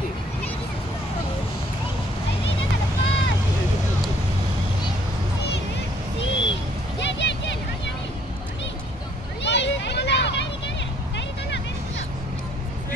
tadi.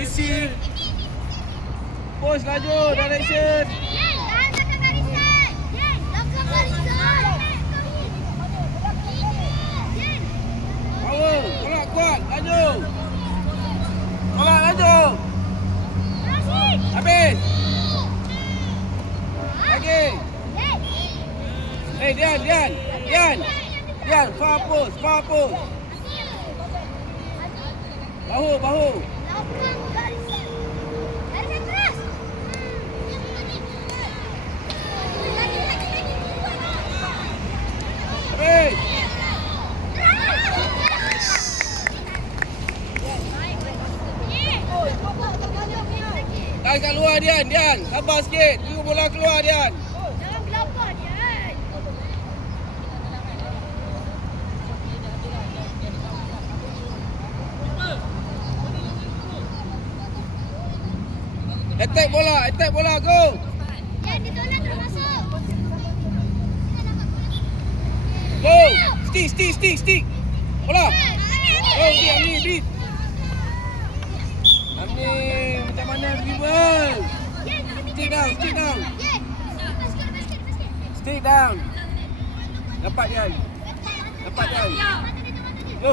Isi. Push laju, direction. Power, tolak kuat, laju. Tolak laju. Habis. Lagi. Dian, far post. Bahu. Habis. Tahan kat luar Dian. Sabar sikit. Tunggu bola keluar Dian. Jangan berlapar Dian. Attack bola, go. Dian ditolak terus masuk. Go. Stick. Bola. Oh, Dian ni beat. Amni macam mana dribble? Stick down. Stick down. Dapat Dian. Go.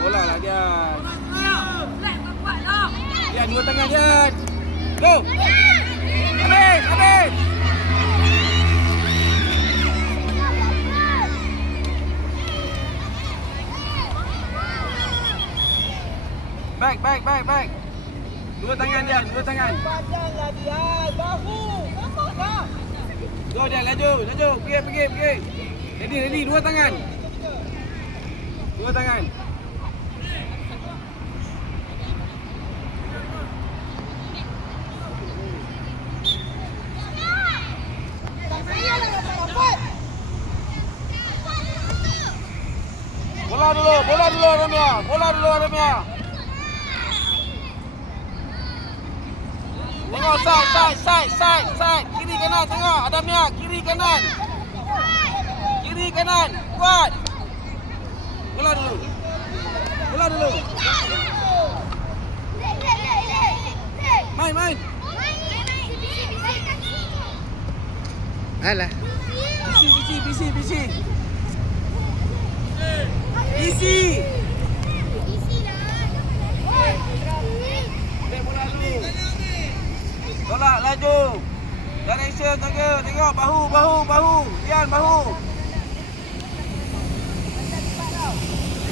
Bola lah Dian. Dian, dua tangan Dian. Go. Habis. Back. Dua tangan Dian, dua tangan. Badanlah dia, bahu. Nampak. Go Dian, laju. Pergi. Ready, dua tangan. Bola dulu Ramia. Tengok side. Kiri kanan tengok. Ada Mia, kiri kanan. Kuat. Bola dulu. Main. Alah. Bisi. Isi. Ambil bola dulu. Tolak laju. Direction tengok bahu. Dian bahu.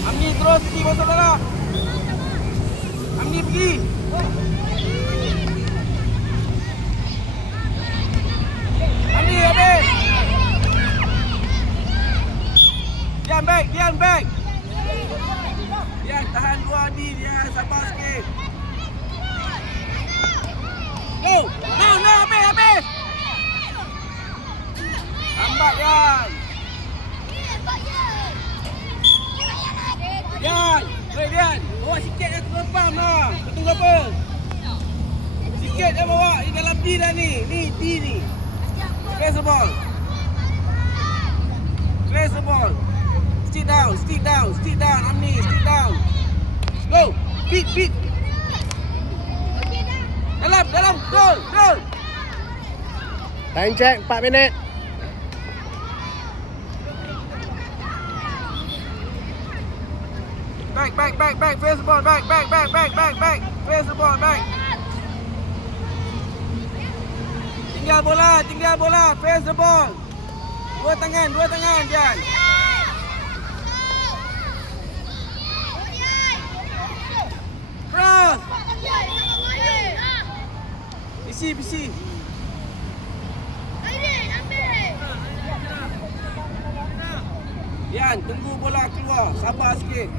Amni terus pergi masuk dalam. Amni pergi. Amni habis. Dian back. Dian tahan dua di dia, sabar sikit. Go. No, habis. Lambat Dian. Dian. Bawa sikit dah terlempam lah. Betul apa? Sikit dah bawa. Ni dalam D dah ni. Ni D ni. Clear the ball. Stick down. Amni, stick down. Go. Beat. Dalam. Goal. Time check 4 minit. Back. Face the ball. Back. Face the ball. Back. Tinggal bola. Face the ball. Dua tangan Dian. Cross. Bisi. Dian, tunggu bola keluar. Sabar sikit.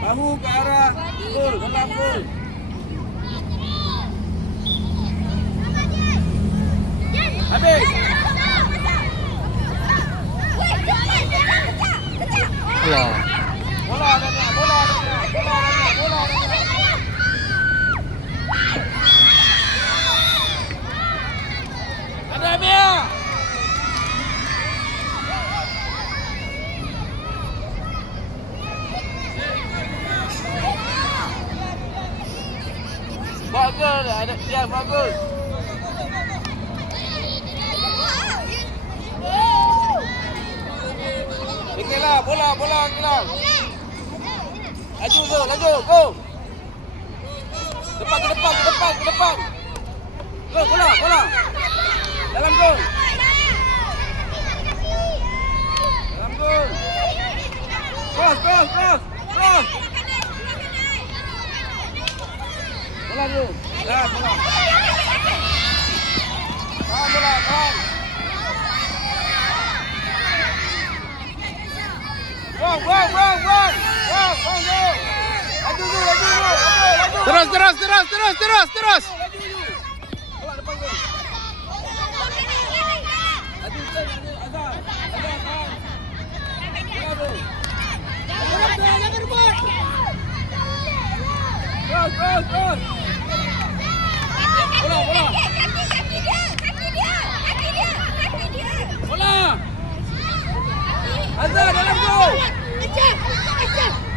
Bahu ke arah gol, bola gol. Habis. Allah. Bola dah. Ada Dian bagus. Okeylah, bola Gilang. Laju go, go. Depan. Go, bola. Dalam gol. Cross. Bola dulu. Dah, bola. Bola. Wrong. Laju dulu. Terus. Bola depan gol. Laju Azhar. Bola dulu. Cross. Bola. Bola. Azhar dalam gol.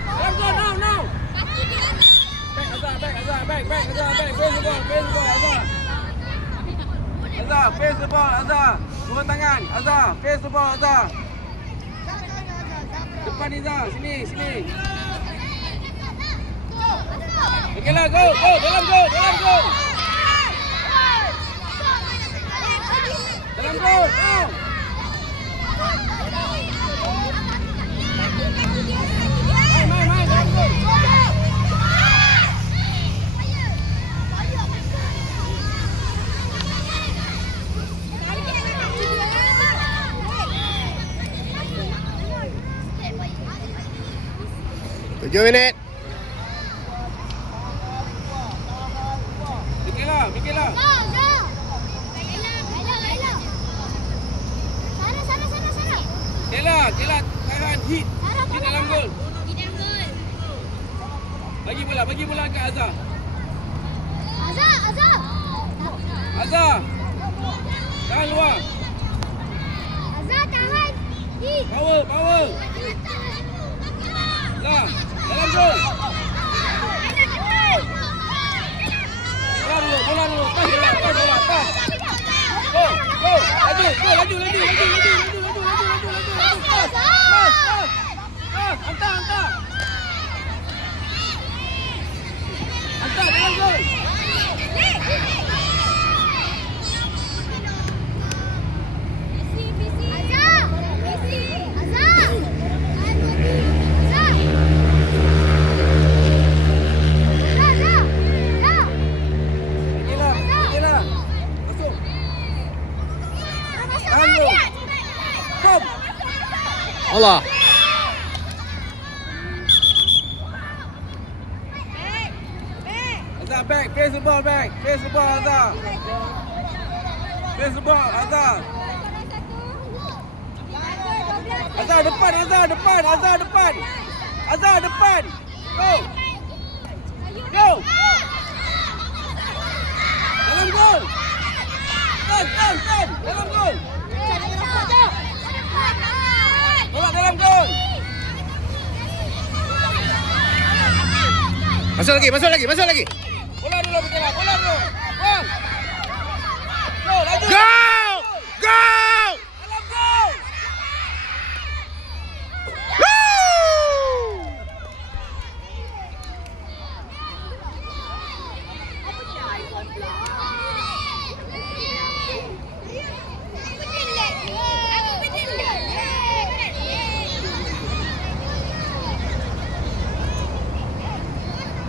Dalam gol now. Back Azhar. Face the ball Azhar. Turun tangan Azhar. Face the ball Azhar. Depan Azhar. Sini. Okeylah, go. Dalam gol. Dalam gol. Now. Main dalam gol. Tujuh minit. Fikirlah. Sana. Kela tahan hit dalam gol. Bagi bola ke Azhar. Azhar. Tahan luar. Power. Azhar. Dalam gol. Bola dulu. Pas. Go. Laju. Pas. Hantar. Hantar dalam gol. Fikirlah. Masuk. Tahan dulu. Kom. Allah. Azhar back, face the ball Azhar. Face the ball Azhar. Azhar depan. Go. Dalam gol. Ten. Dalam gol. Bola dalam gol. Masuk lagi. Bola dulu. Bang. Go, laju. Go! Dalam gol. Woo!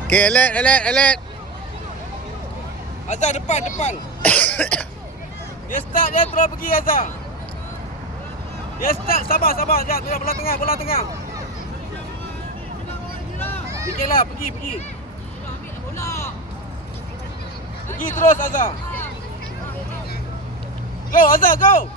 Okay, alert. Azhar depan. Dia start, dia terus pergi Azhar. Dia start, sabar. Sekejap, bola tengah. Fikirlah, pergi. Pergi terus Azhar. Go Azhar, go.